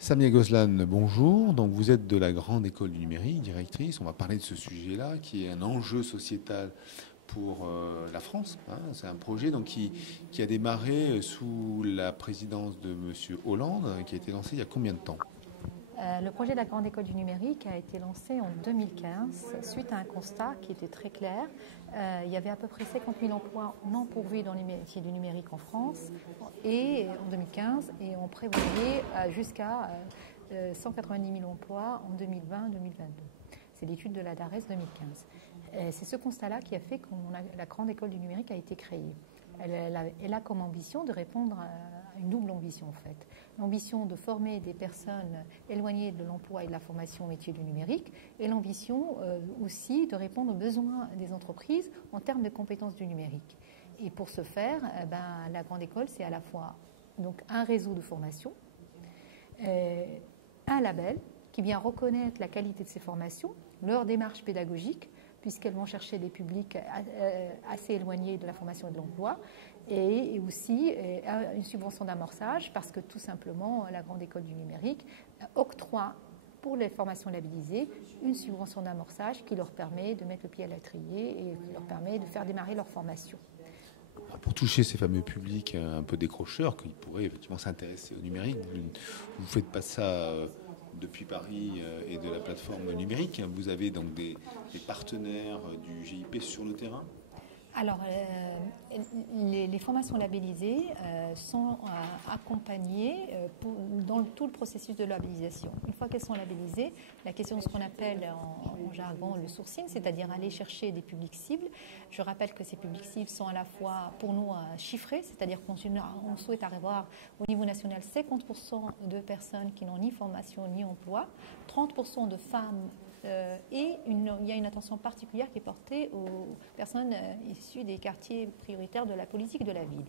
Samia Goslan, bonjour. Donc vous êtes de la Grande École du Numérique, directrice. On va parler de ce sujet-là, qui est un enjeu sociétal pour la France, hein. C'est un projet qui a démarré sous la présidence de Monsieur Hollande, qui a été lancé il y a combien de temps? Le projet de la Grande École du Numérique a été lancé en 2015 suite à un constat qui était très clair. Il y avait à peu près 50 000 emplois non pourvus dans les métiers du numérique en France et en 2015 et on prévoyait jusqu'à 190 000 emplois en 2020-2022. C'est l'étude de la DARES 2015. C'est ce constat-là qui a fait que la Grande École du Numérique a été créée. Elle a comme ambition de répondre à une double ambition en fait. L'ambition de former des personnes éloignées de l'emploi et de la formation au métier du numérique et l'ambition aussi de répondre aux besoins des entreprises en termes de compétences du numérique. Et pour ce faire, la Grande École, c'est à la fois donc, un réseau de formation, un label qui vient reconnaître la qualité de ces formations, leur démarche pédagogique, puisqu'elles vont chercher des publics assez éloignés de la formation et de l'emploi, et aussi une subvention d'amorçage, parce que tout simplement, la Grande École du Numérique octroie pour les formations labellisées une subvention d'amorçage qui leur permet de mettre le pied à l'étrier et qui leur permet de faire démarrer leur formation. Pour toucher ces fameux publics un peu décrocheurs qui pourraient effectivement s'intéresser au numérique, vous ne faites pas ça depuis Paris et de la plateforme numérique. Vous avez donc des partenaires du GIP sur le terrain? Alors, les formations labellisées sont accompagnées dans tout le processus de labellisation. Une fois qu'elles sont labellisées, la question de ce qu'on appelle en jargon le sourcing, c'est-à-dire aller chercher des publics cibles. Je rappelle que ces publics cibles sont à la fois pour nous chiffrés, c'est-à-dire qu'on souhaite avoir au niveau national 50% de personnes qui n'ont ni formation ni emploi, 30% de femmes. Et il y a une attention particulière qui est portée aux personnes issues des quartiers prioritaires de la politique de la ville.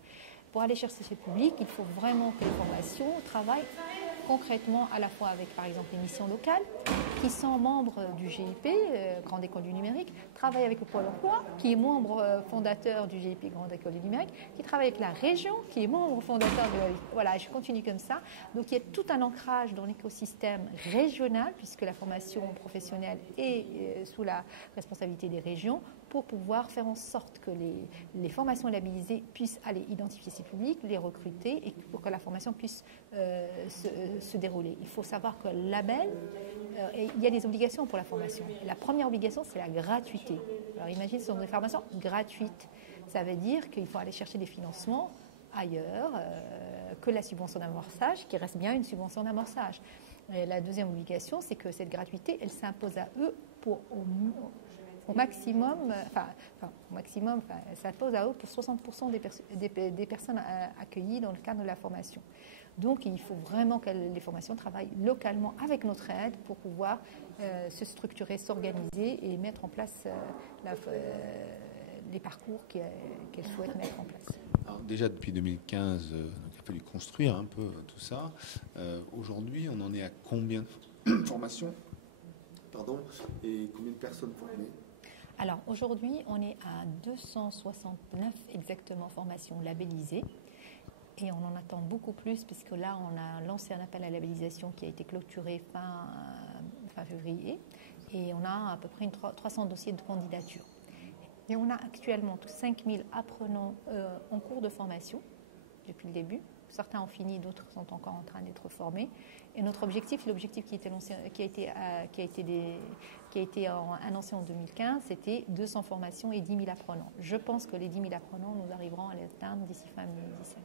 Pour aller chercher ce public, il faut vraiment que les formations travaillent concrètement à la fois avec, par exemple, les missions locales qui sont membres du GIP, Grande École du Numérique, travaillent avec le Pôle emploi, qui est membre fondateur du GIP Grande École du Numérique, qui travaille avec la région, qui est membre fondateur de... Voilà, je continue comme ça. Donc il y a tout un ancrage dans l'écosystème régional, puisque la formation professionnelle est sous la responsabilité des régions, pour pouvoir faire en sorte que les formations labellisées puissent aller identifier ces publics, les recruter et pour que la formation puisse se dérouler. Il faut savoir que le label, il y a des obligations pour la formation. La première obligation, c'est la gratuité. Alors imagine, ce sont des formations gratuites. Ça veut dire qu'il faut aller chercher des financements ailleurs que la subvention d'amorçage, qui reste bien une subvention d'amorçage. Et la deuxième obligation, c'est que cette gratuité, elle s'impose à eux pour au maximum, ça pose à eux pour 60% des personnes accueillies dans le cadre de la formation. Donc, il faut vraiment que les formations travaillent localement avec notre aide pour pouvoir se structurer, s'organiser et mettre en place les parcours qu'elles souhaitent mettre en place. Alors, déjà depuis 2015, il a fallu construire un peu tout ça. Aujourd'hui, on en est à combien de formations et combien de personnes formées? Alors aujourd'hui, on est à 269 exactement formations labellisées et on en attend beaucoup plus puisque là, on a lancé un appel à labellisation qui a été clôturé fin février et on a à peu près 300 dossiers de candidature. Et on a actuellement 5000 apprenants en cours de formation depuis le début. Certains ont fini, d'autres sont encore en train d'être formés. Et notre objectif, l'objectif qui a été annoncé en 2015, c'était 200 formations et 10 000 apprenants. Je pense que les 10 000 apprenants, nous arriverons à les atteindre d'ici fin 2017.